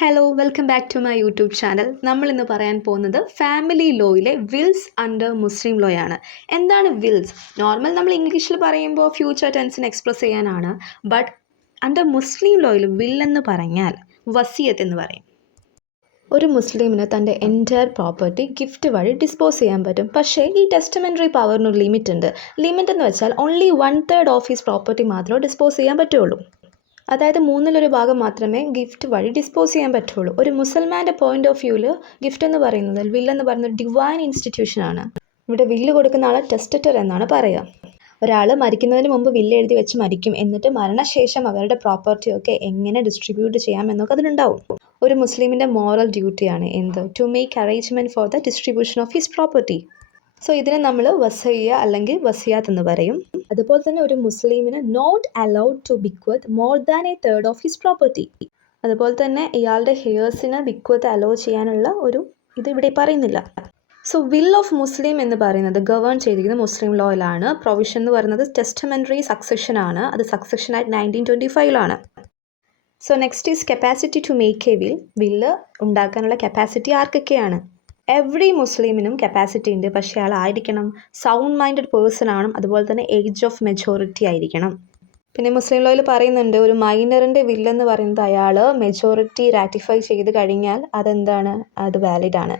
Hello welcome back to my YouTube channel. നമ്മൾ ഇന്ന് പറയാൻ പോകുന്നത് ഫാമിലി ലോയിലെ വിൽസ് അണ്ടർ മുസ്ലിം ലോ ആണ്. എന്താണ് വിൽസ്? നോർമൽ നമ്മൾ ഇംഗ്ലീഷിൽ പറയുമ്പോൾ ഫ്യൂച്ചർ ടെൻസിന് എക്സ്പ്രസ് ചെയ്യാനാണ്. ബട്ട് അണ്ടർ മുസ്ലിം ലോയിൽ വിൽ എന്ന് പറഞ്ഞാൽ വസിയത്ത് എന്ന് പറയും. ഒരു മുസ്ലിമിന് തൻ്റെ എൻറ്റയർ പ്രോപ്പർട്ടി ഗിഫ്റ്റ് വഴി ഡിസ്പോസ് ചെയ്യാൻ പറ്റും. പക്ഷേ ഈ ടെസ്റ്റമെൻ്ററി പവറിനൊരു ലിമിറ്റ് ഉണ്ട്. ലിമിറ്റ് എന്ന് വെച്ചാൽ ഓൺലി 1/3 ഓഫ് ഹിസ് പ്രോപ്പർട്ടി മാത്രമേ ഡിസ്പോസ് ചെയ്യാൻ പറ്റുള്ളൂ. അതായത് 1/3 ഭാഗം മാത്രമേ ഗിഫ്റ്റ് വഴി ഡിസ്പോസ് ചെയ്യാൻ പറ്റുള്ളൂ. ഒരു മുസൽമാൻ്റെ പോയിന്റ് ഓഫ് വ്യൂവിൽ ഗിഫ്റ്റ് എന്ന് പറയുന്നത് വില്ലെന്ന് പറയുന്നത് ഡിവൈൻ ഇൻസ്റ്റിറ്റ്യൂഷനാണ്. ഇവിടെ വില്ല് കൊടുക്കുന്ന ആളെ ടെസ്റ്ററ്റർ എന്നാണ് പറയുക. ഒരാൾ മരിക്കുന്നതിന് മുമ്പ് വില്ല് എഴുതി വെച്ച് മരിക്കും. എന്നിട്ട് മരണശേഷം അവരുടെ പ്രോപ്പർട്ടിയൊക്കെ എങ്ങനെ ഡിസ്ട്രിബ്യൂട്ട് ചെയ്യാം എന്നൊക്കെ അതിലുണ്ടാവും. ഒരു മുസ്ലിമിൻ്റെ മോറൽ ഡ്യൂട്ടിയാണ് എന്ത്? To make arrangement for the distribution of his property. So ഇതിനെ നമ്മൾ വസയ്യ അല്ലെങ്കിൽ വസിയാത്ത് എന്ന് പറയും. അതുപോലെ തന്നെ ഒരു മുസ്ലിമിന് not allowed to bequeath more than 1/3 of his property. അതുപോലെ തന്നെ ഇയാളുടെ ഹെയർസിന് ബിക്വത്ത് അലോ ചെയ്യാനുള്ള ഒരു ഇത് ഇവിടെ പറയുന്നില്ല. സോ വിൽ ഓഫ് മുസ്ലിം എന്ന് പറയുന്നത് ഗവേൺ ചെയ്തിരിക്കുന്നത് മുസ്ലിം ലോയിലാണ്. പ്രൊവിഷൻ എന്ന് പറയുന്നത് ടെസ്റ്റമെൻ്ററി സക്സഷൻ ആണ്. അത് സക്സഷൻ ആയിട്ട് 1925 so next is capacity to make a will. Will ഉണ്ടാക്കാനുള്ള കപ്പാസിറ്റി ആർക്കൊക്കെയാണ്? എവറി മുസ്ലിമിനും കപ്പാസിറ്റി ഉണ്ട്. പക്ഷേ ആളായിരിക്കണം സൗണ്ട് മൈൻഡഡ് പേഴ്സൺ ആണ്. അതുപോലെ തന്നെ ഏജ് ഓഫ് മെജോറിറ്റി ആയിരിക്കണം. പിന്നെ മുസ്ലിം ലോയിൽ പറയുന്നുണ്ട് ഒരു മൈനറിൻ്റെ വില്ലെന്ന് പറയുന്നത് അയാൾ മെജോറിറ്റി റാറ്റിഫൈ ചെയ്ത് കഴിഞ്ഞാൽ അതെന്താണ്? അത് വാലിഡ് ആണ്.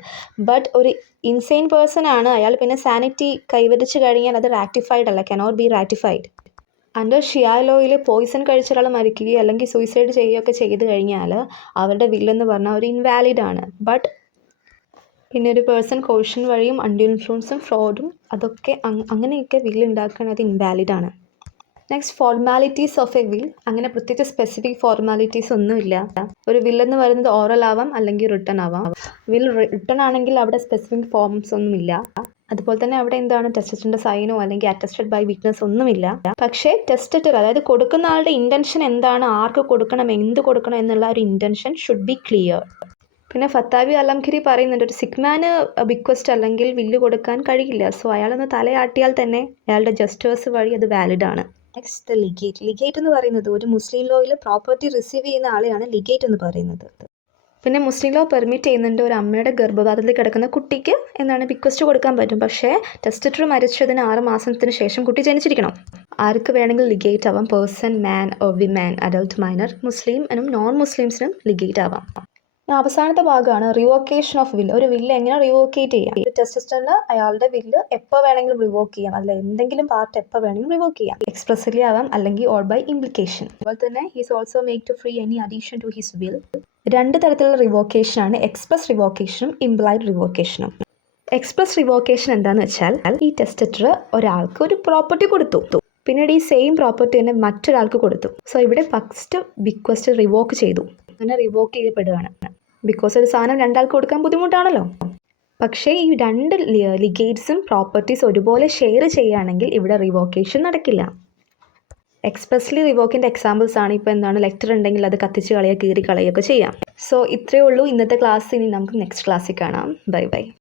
ബട്ട് ഒരു ഇൻസെയിൻ പേഴ്സൺ ആണ് അയാൾ, പിന്നെ സാനിറ്റി കൈവരിച്ച് കഴിഞ്ഞാൽ അത് റാറ്റിഫൈഡ് അല്ല, cannot be ratified. Under Shia ലോയിൽ പോയിസൺ കഴിച്ച ഒരാൾ മരിക്കുകയോ അല്ലെങ്കിൽ സൂയിസൈഡ് ചെയ്യുകയൊക്കെ ചെയ്ത് കഴിഞ്ഞാൽ അവരുടെ വില്ലെന്ന് പറഞ്ഞാൽ ഒരു ഇൻവാലിഡ് ആണ്. ബട്ട് പിന്നെ ഒരു പേഴ്സൺ കോഷൻ വഴിയും അണ്ടർ ഇൻഫ്ലുവൻസും ഫ്രോഡും അതൊക്കെ അങ്ങനെയൊക്കെ വില്ല് ഉണ്ടാക്കുകയാണെങ്കിൽ അത് ഇൻവാലിഡ് ആണ്. Next formalities of A will. അങ്ങനെ പ്രത്യേകിച്ച് സ്പെസിഫിക് ഫോർമാലിറ്റീസ് ഒന്നുമില്ല. ഒരു വില്ലെന്ന് പറയുന്നത് ഓറൽ ആവാം അല്ലെങ്കിൽ റിട്ടൺ ആവാം. വിൽ റിട്ടൺ ആണെങ്കിൽ അവിടെ സ്പെസിഫിക് ഫോംസ് ഒന്നുമില്ല. അതുപോലെ തന്നെ അവിടെ എന്താണ് ടെസ്റ്ററ്ററിൻ്റെ സൈനോ അല്ലെങ്കിൽ അറ്റസ്റ്റഡ് ബൈ വിറ്റ്നസ് ഒന്നുമില്ല. പക്ഷേ ടെസ്റ്ററ്റർ അതായത് കൊടുക്കുന്ന ആളുടെ ഇൻറ്റൻഷൻ എന്താണ്, ആർക്ക് കൊടുക്കണം, എന്ത് കൊടുക്കണം എന്നുള്ള ഒരു ഇൻറ്റൻഷൻ ഷുഡ് ബി ക്ലിയർ. പിന്നെ ഫത്താവി അലംഖിരി പറയുന്നുണ്ട് ഒരു സിഖ്മാന് ബിക്വസ്റ്റ് അല്ലെങ്കിൽ വില്ല് കൊടുക്കാൻ കഴിയില്ല. സോ അയാളൊന്ന് തലയാട്ടിയാൽ തന്നെ അയാളുടെ ജസ്റ്റേഴ്സ് വഴി അത് വാലിഡ് ആണ്. Next ligate. ലിഗേറ്റ് എന്ന് പറയുന്നത് ഒരു മുസ്ലിം ലോയിൽ പ്രോപ്പർട്ടി റിസീവ് ചെയ്യുന്ന ആളെയാണ് ലിഗേറ്റ് എന്ന് പറയുന്നത്. പിന്നെ മുസ്ലിം ലോ പെർമിറ്റ് ചെയ്യുന്നുണ്ട് ഒരു അമ്മയുടെ ഗർഭപാത്രത്തിൽ കിടക്കുന്ന കുട്ടിക്ക് എന്താണ് ബിക്വസ്റ്റ് കൊടുക്കാൻ പറ്റും. പക്ഷേ ടെസ്റ്ററ്റർ മരിച്ചതിന് 6 മാസത്തിന് ശേഷം കുട്ടി ജനിച്ചിരിക്കണം. ആർക്ക് വേണമെങ്കിൽ ലിഗേറ്റ് ആവാം. Person, man or woman, adult, minor. മുസ്ലിമിനും നോൺ മുസ്ലിംസിനും ലിഗേറ്റ് ആവാം. അവസാനത്തെ ഭാഗമാണ് റിവോക്കേഷൻ ഓഫ് വില്ല്. ഒരു വില്ല് എങ്ങനെ റിവോക്കേറ്റ് ചെയ്യാം? ടെസ്റ്ററ്ററിന് അയാളുടെ വില്ല് എപ്പോൾ വേണമെങ്കിലും റിവോക്ക് ചെയ്യാം. അല്ല എന്തെങ്കിലും പാർട്ട് എപ്പോൾ വേണമെങ്കിലും റിവോക്ക് ചെയ്യാം. എക്സ്പ്രസ്ലി ആവാം അല്ലെങ്കിൽ ഓർ ബൈ ഇംപ്ലിക്കേഷൻ. അതുപോലെ തന്നെ he's also make to free any addition to his will. 2 തരത്തിലുള്ള റിവോക്കേഷനാണ്, എക്സ്പ്രസ് റിവോക്കേഷനും ഇംപ്ലൈഡ് റിവോക്കേഷനും. എക്സ്പ്രസ് റിവോക്കേഷൻ എന്താണെന്ന് വെച്ചാൽ ഈ ടെസ്റ്ററ്റർ ഒരാൾക്ക് ഒരു പ്രോപ്പർട്ടി കൊടുത്തു, പിന്നീട് ഈ സെയിം പ്രോപ്പർട്ടി തന്നെ മറ്റൊരാൾക്ക് കൊടുത്തു. സോ ഇവിടെ ഫസ്റ്റ് ബിക്വസ്റ്റ് റിവോക്ക് ചെയ്തു, അങ്ങനെ റിവോക്ക് ചെയ്യപ്പെടുകയാണ്. ബിക്കോസ് ഒരു സാധനം 2 ആൾക്ക് കൊടുക്കാൻ ബുദ്ധിമുട്ടാണല്ലോ. പക്ഷേ ഈ 2 ലിഗേറ്റ്സും പ്രോപ്പർട്ടീസ് ഒരുപോലെ ഷെയർ ചെയ്യുകയാണെങ്കിൽ ഇവിടെ റിവോക്കേഷൻ നടക്കില്ല. എക്സ്പ്രസ്ലി റിവോക്കിൻ്റെ എക്സാമ്പിൾസ് ആണ് ഇപ്പോൾ എന്താണ് ലെറ്റർ ഉണ്ടെങ്കിൽ അത് കത്തിച്ച് കളയുക, കീറി കളയുകയൊക്കെ ചെയ്യാം. സോ ഇത്രയേ ഉള്ളൂ ഇന്നത്തെ ക്ലാസ്. ഇനി നമുക്ക് നെക്സ്റ്റ് ക്ലാസ്സിൽ കാണാം. Bye bye.